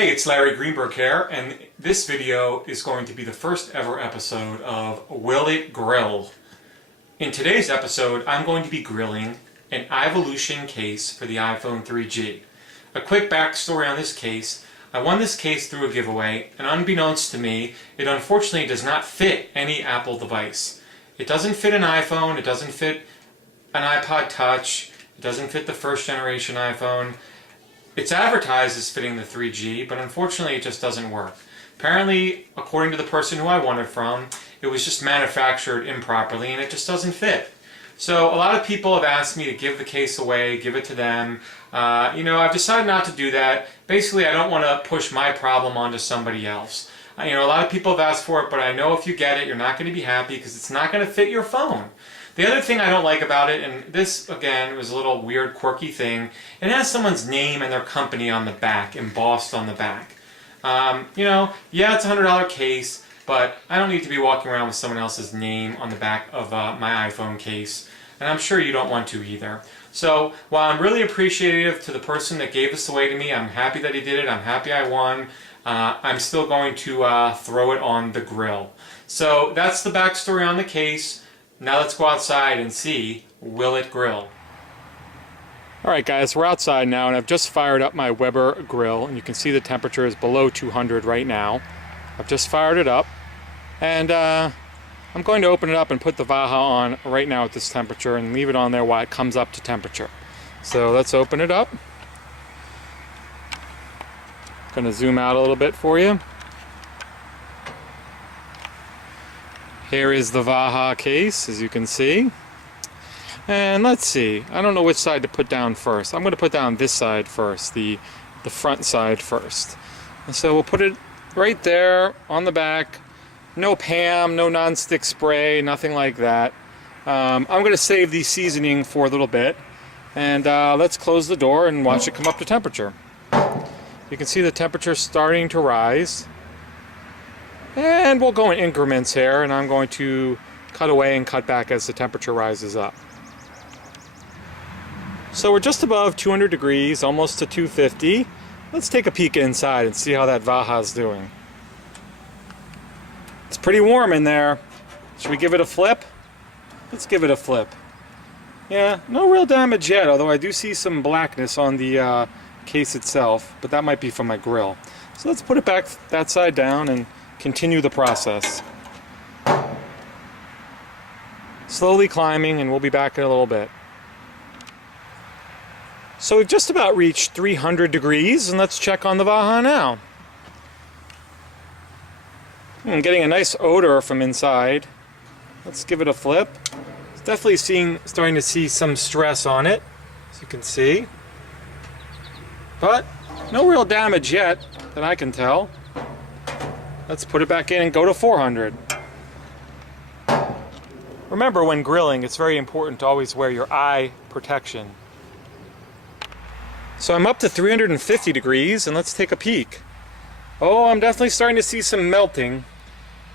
Hey, it's Larry Greenberg here, and this video is going to be the first ever episode of Will It Grill? In today's episode, I'm going to be grilling an Ivolution case for the iPhone 3G. A quick backstory on this case: I won this case through a giveaway, and unbeknownst to me, it unfortunately does not fit any Apple device. It doesn't fit an iPhone, it doesn't fit an iPod Touch, it doesn't fit the first generation iPhone. It's advertised as fitting the 3G, but unfortunately it just doesn't work. Apparently, according to the person who I won it from, it was just manufactured improperly and it just doesn't fit. So a lot of people have asked me to give the case away, give it to them. I've decided not to do that. Basically, I don't want to push my problem onto somebody else. A lot of people have asked for it, but I know if you get it, you're not going to be happy because it's not going to fit your phone. The other thing I don't like about it, and this again was a little weird, quirky thing, it has someone's name and their company on the back, embossed on the back. Yeah, it's a $100 case, but I don't need to be walking around with someone else's name on the back of my iPhone case, and I'm sure you don't want to either. So while I'm really appreciative to the person that gave this away to me, I'm happy that he did it, I'm happy I won, I'm still going to throw it on the grill. So that's the backstory on the case. Now let's go outside and see, will it grill? Alright guys, we're outside now and I've just fired up my Weber grill, and you can see the temperature is below 200 right now. I've just fired it up, and I'm going to open it up and put the Vaha on right now at this temperature and leave it on there while it comes up to temperature. So let's open it up. Going to zoom out a little bit for you. Here is the Vaha case, as you can see. And let's see, I don't know which side to put down first. I'm going to put down this side first, the front side first. And so we'll put it right there on the back. No PAM, no non-stick spray, nothing like that. I'm going to save the seasoning for a little bit. And let's close the door and watch it come up to temperature. You can see the temperature starting to rise. And we'll go in increments here, and I'm going to cut away and cut back as the temperature rises up. So we're just above 200 degrees, almost to 250. Let's take a peek inside and see how that Vaha is doing. It's pretty warm in there. Should we give it a flip? Let's give it a flip. Yeah, no real damage yet, although I do see some blackness on the case itself, but that might be from my grill. So let's put it back that side down and continue the process. Slowly climbing, and we'll be back in a little bit. So we've just about reached 300 degrees, and let's check on the Vaha now. I'm getting a nice odor from inside. Let's give it a flip. It's definitely starting to see some stress on it, as you can see. But no real damage yet that I can tell. Let's put it back in and go to 400. Remember, when grilling, it's very important to always wear your eye protection. So I'm up to 350 degrees, and let's take a peek. Oh, I'm definitely starting to see some melting.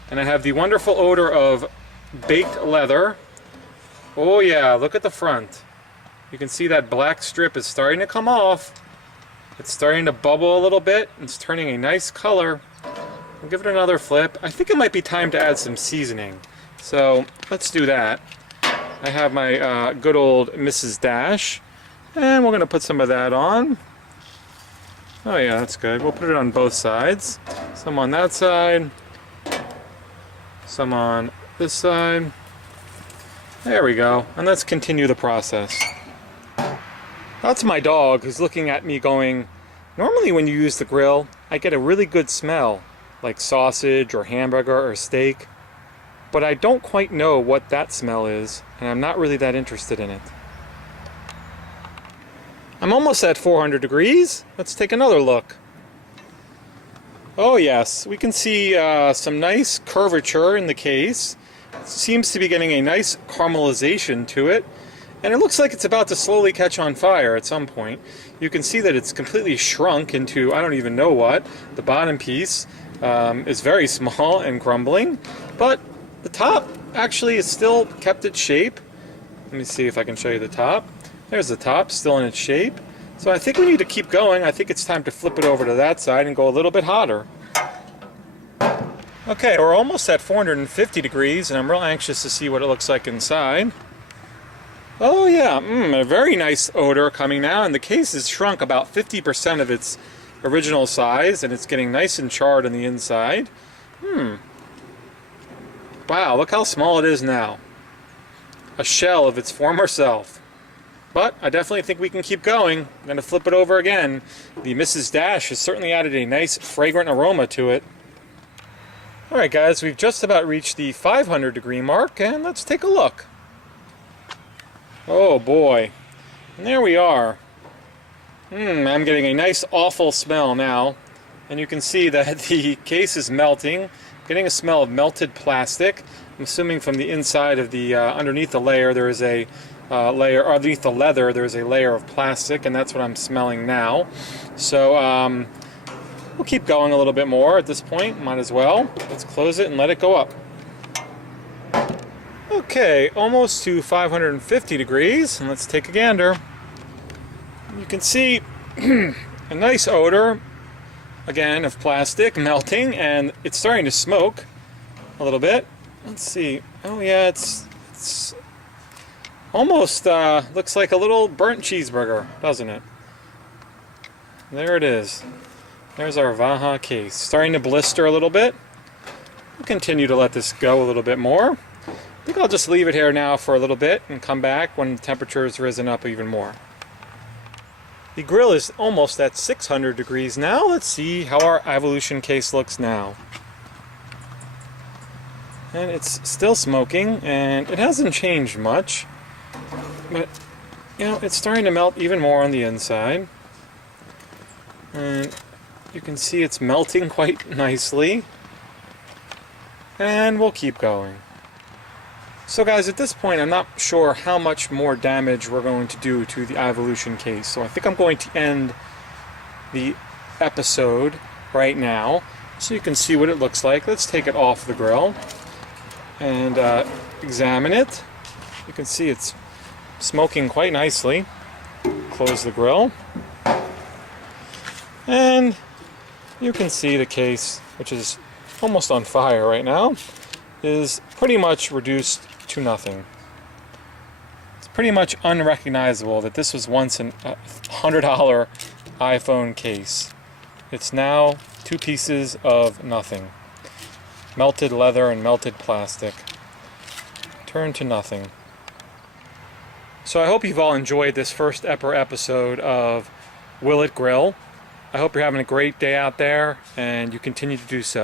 And I have the wonderful odor of baked leather. Oh yeah, look at the front. You can see that black strip is starting to come off. It's starting to bubble a little bit. It's turning a nice color. We'll give it another flip. I think it might be time to add some seasoning. So let's do that. I have my good old Mrs. Dash, and we're going to put some of that on. Oh yeah, that's good. We'll put it on both sides. Some on that side, some on this side. There we go. And let's continue the process. That's my dog who's looking at me going, normally when you use the grill, I get a really good smell, like sausage or hamburger or steak, but I don't quite know what that smell is, and I'm not really that interested in it. I'm almost at 400 degrees. Let's take another look. Oh yes, we can see some nice curvature in the case. It seems to be getting a nice caramelization to it, and it looks like it's about to slowly catch on fire at some point. You can see that it's completely shrunk into I don't even know what. The bottom piece is very small and crumbling, but the top actually is still kept its shape. Let me see if I can show you the top. There's the top, still in its shape. So I think we need to keep going. I think it's time to flip it over to that side and go a little bit hotter. Okay, we're almost at 450 degrees, and I'm real anxious to see what it looks like inside. Oh yeah, a very nice odor coming now, and the case has shrunk about 50% of its original size, and it's getting nice and charred on the inside. Wow, look how small it is now. A shell of its former self. But I definitely think we can keep going. I'm going to flip it over again. The Mrs. Dash has certainly added a nice fragrant aroma to it. Alright guys, we've just about reached the 500 degree mark, and let's take a look. Oh boy. And there we are. I'm getting a nice awful smell now. And you can see that the case is melting. Getting a smell of melted plastic. I'm assuming from the inside of the, underneath the layer, there is a layer, underneath the leather, there's a layer of plastic, and that's what I'm smelling now. So, we'll keep going a little bit more at this point, might as well. Let's close it and let it go up. Okay, almost to 550 degrees, and let's take a gander. You can see a nice odor, again, of plastic melting, and it's starting to smoke a little bit. Let's see. Oh yeah, it's almost looks like a little burnt cheeseburger, doesn't it? There it is. There's our Vaha case. Starting to blister a little bit. We'll continue to let this go a little bit more. I think I'll just leave it here now for a little bit and come back when the temperature has risen up even more. The grill is almost at 600 degrees now. Let's see how our Ivolution case looks now. And it's still smoking, and it hasn't changed much. But, you know, it's starting to melt even more on the inside. And you can see it's melting quite nicely. And we'll keep going. So guys, at this point I'm not sure how much more damage we're going to do to the Ivolution case. So I think I'm going to end the episode right now so you can see what it looks like. Let's take it off the grill and examine it. You can see it's smoking quite nicely. Close the grill. And you can see the case, which is almost on fire right now, is pretty much reduced to nothing. It's pretty much unrecognizable that this was once a $100 iPhone case. It's now two pieces of nothing. Melted leather and melted plastic. Turned to nothing. So I hope you've all enjoyed this first episode of Will It Grill. I hope you're having a great day out there, and you continue to do so.